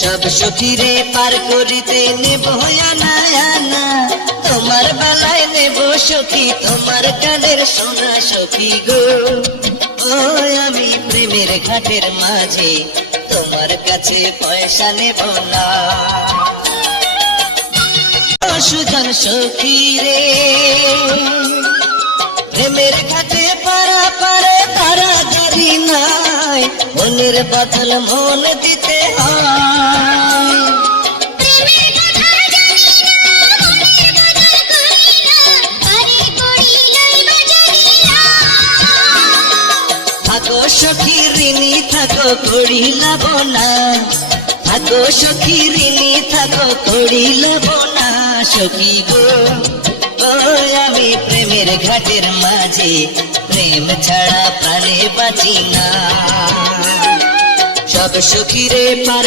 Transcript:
সব সখীরে পার করিতে নেব আনা আনা, তোমার বেলায় নেব সখী তোমার কানের সোনা সখী গো। ও আমি প্রেমের ঘাটের মাঝে তোমার কাছে পয়সা নেব না। সুজন সখী রে প্রেমের ঘাটে পারা পারে তারা গাড়ি নাই, মনের বদল মন দিতে হয়। থাকো সখী ঋণী থাকো করিলাব না, থাকো সখী ঋণী থাকো করিলাব না সখী গো। ও আমি প্রেমের ঘাটের মাঝে প্রেম ছাড়া প্রাণে বাঁচি না। সব সখীরে পার